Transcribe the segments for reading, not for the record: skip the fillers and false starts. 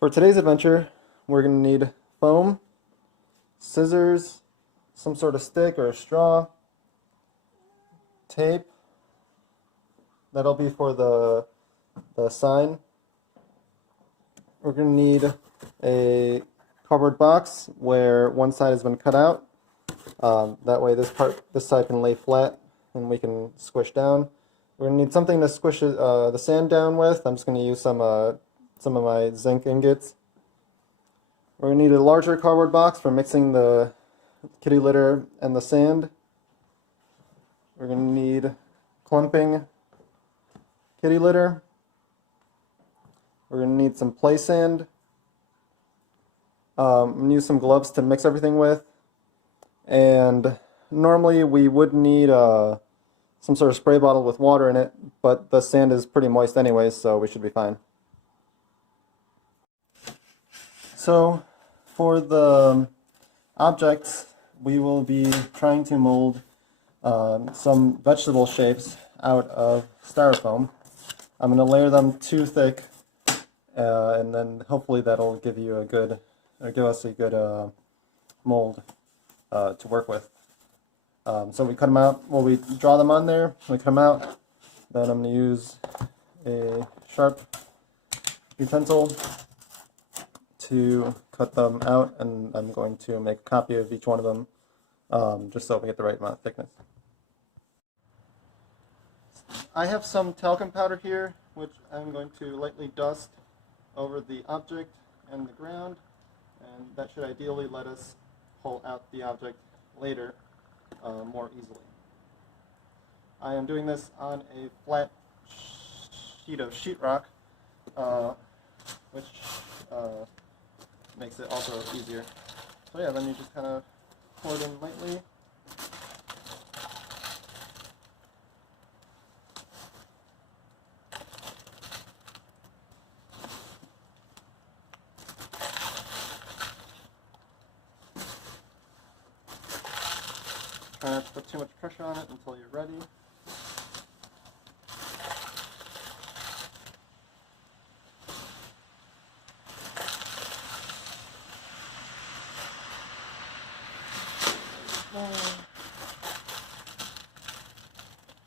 For today's adventure, we're going to need foam, scissors, some sort of stick or a straw, tape. That'll be for the sign. We're going to need a cardboard box where one side has been cut out. That way this side can lay flat and we can squish down. We're going to need something to squish the sand down with. I'm just going to use some of my zinc ingots. We're going to need a larger cardboard box for mixing the kitty litter and the sand. We're going to need clumping kitty litter. We're going to need some play sand. I'm going to use some gloves to mix everything with. And normally we would need some sort of spray bottle with water in it, but the sand is pretty moist anyways, so we should be fine. So for the objects, we will be trying to mold some vegetable shapes out of styrofoam. I'm going to layer them too thick, and then hopefully that'll give you a good, or give us a good mold to work with. So we cut them out, well, we draw them on there, we cut them out, then I'm going to use a sharp utensil to cut them out, and I'm going to make a copy of each one of them just so we get the right amount of thickness. I have some talcum powder here, which I'm going to lightly dust over the object and the ground, and that should ideally let us pull out the object later more easily. I am doing this on a flat sheet of sheetrock, which makes it also easier. So yeah, then you just kind of pour it in lightly. Try not to put too much pressure on it until you're ready.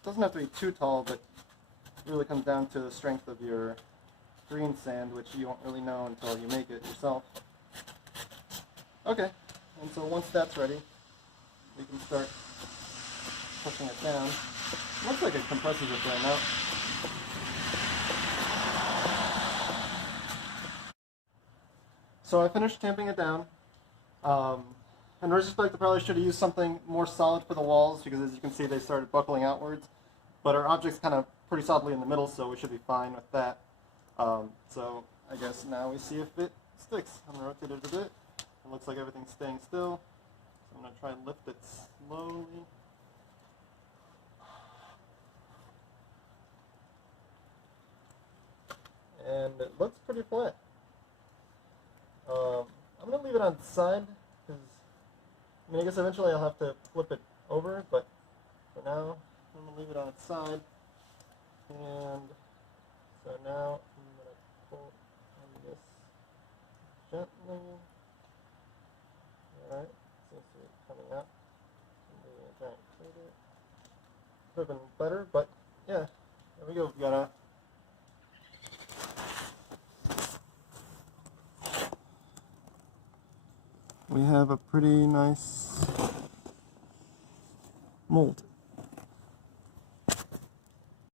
Doesn't have to be too tall, but it really comes down to the strength of your green sand, which you won't really know until you make it yourself. Okay, and so once that's ready, we can start pushing it down. It looks like it compresses it right now. So I finished tamping it down. In retrospect, I probably should have used something more solid for the walls because, as you can see, they started buckling outwards. But our object's kind of pretty solidly in the middle, so we should be fine with that. So I guess now we see if it sticks. I'm going to rotate it a bit. It looks like everything's staying still. So I'm going to try and lift it slowly. And it looks pretty flat. I'm going to leave it on its side, because I guess eventually I'll have to flip it over, but for now, I'm going to leave it on its side. And so now I'm going to pull on this gently. Alright, seems to be coming out. I'm going to try and create it. Could have been better, but yeah, there we go. We've got we have a pretty nice mold.